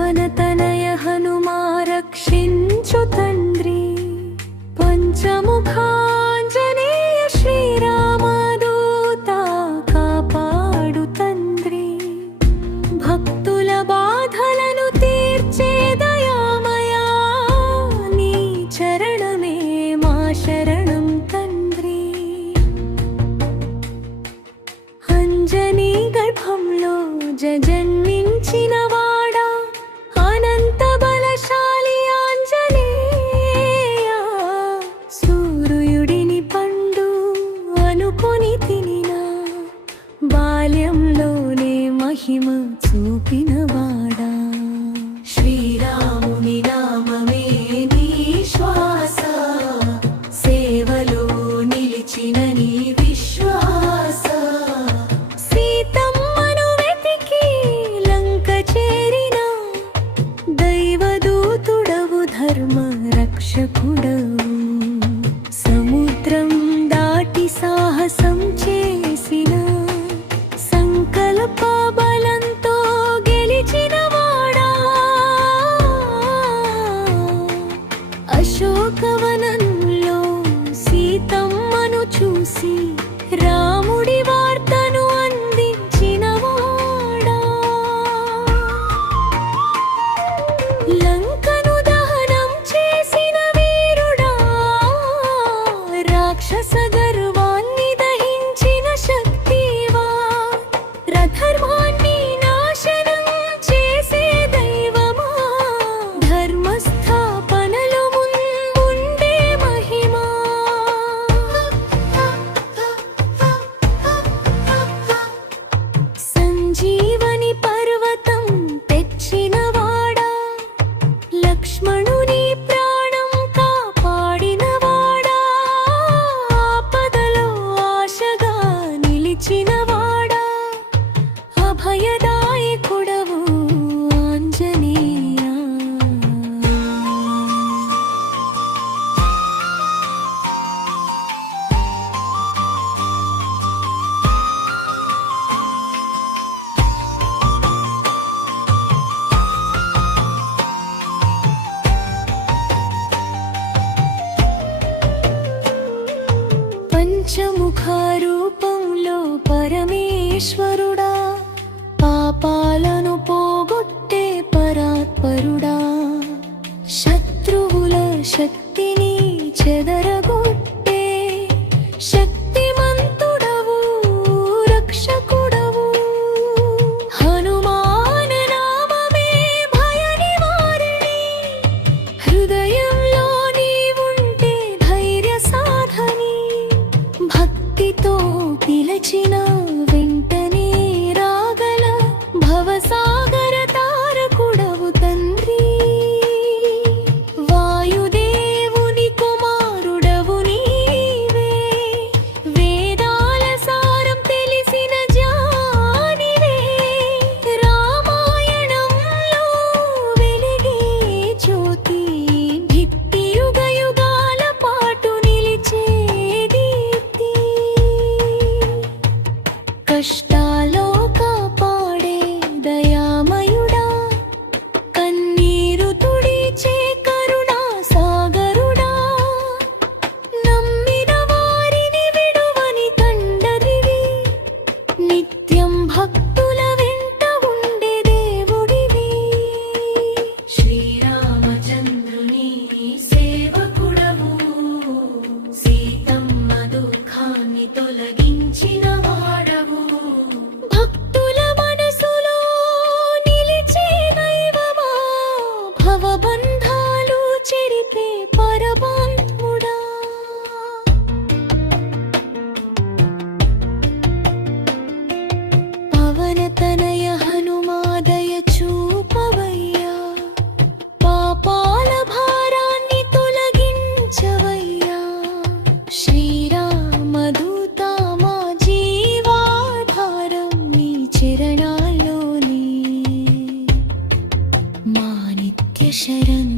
పవనతనయ హనుమా రక్షించు తండ్రి, పంచముఖాంజనేయ శ్రీరామదూత కాపాడు తండ్రి, భక్తుల బాధలను తీర్చే దయామయా, నీ చరణమే మా శరణం తండ్రి. అంజనీ గర్భంలో జన్మించిన వాడా, అనంత బలశాలి ఆంజనేయ, సూర్యుడిని పండు అనుకొని తినిన, బాల్యంలోనే మహిమ చూపినవాడా, శ్రీరాముని నామమే నీ శ్వాస, సేవలో నిలిచిన నీ విశ్వాస, సీతమ్మను వెతికి లంక చేరిన దైవదూతుడవు, ధర్మ రక్షకుడవు, సముద్రం దాటి సాహసం చేసిన, సంకల్ప బలంతో గెలిచిన వాడా, అశోకవనంలో సీతమ్మను చూసి రాముడి వార్తను అందించిన వాడా, లంకను దహనం చేసిన వీరుడా, రాక్షస గర్వాన్ని దహించిన శక్తివా, రధర్మాన్ని నాశనం చేసే దైవమా, ధర్మస్థాపనలో ముందుండే మహిమా, సంజీవని పర్వతం తెచ్చిన వాడా, లక్ష్మణుని ప్రాణం కాపాడిన వాడా, ఆపదలో ఆశగా నిలిచిన వాడా, అభయదాయకుడవు ఆంజనేయ. పంచముఖ రూపంలో పరమేశ్వరుడా, పాపాలను పోగొట్టే పరాత్పరుడా, శత్రువుల శక్తిని చెదరగొట్టే శక్తిమంతుడవు, రక్షకుడవు, హనుమాన నామమే భయ నివారిణి, హృదయంలో నీవుంటే ధైర్య సాధని, భక్తితో పిలచిన వెంటనే రాగల భవసాగర తారకుడవు తండ్రి, వాయుదేవుని కుమారుడవు నీవే, వేదాల సారం తెలిసిన జ్ఞానివే, రామాయణంలో వెలిగే జ్యోతి, భిత్తి యుగ యుగాల పాటు నిలిచే దీప్తి, కష్టాలో కాపాడే దయామయుడా, కన్నీరు తుడిచే కరుణా సాగరుడా, నమ్మిన వారిని విడువని తండ్రివి, నిత్యం భక్తుల వెంట ఉండే దేవుడివి, శ్రీరామచంద్రుని సేవకుడవు, సీతమ్మ దుఃఖాన్ని తొలగించిన వాడవు, భక్తుల మనసులో నిలిచే దైవమా, భవబంధాలు చెరిపే పరమాత్ముడా. పవనతనయ హనుమా దయ చూపవయ్యా, పాపాల భారాన్ని తొలగించవయ్యా, శ్రీరామదూత మా జీవాధారం, నీ చరణాల్లోనే మా నిత్య శరణం.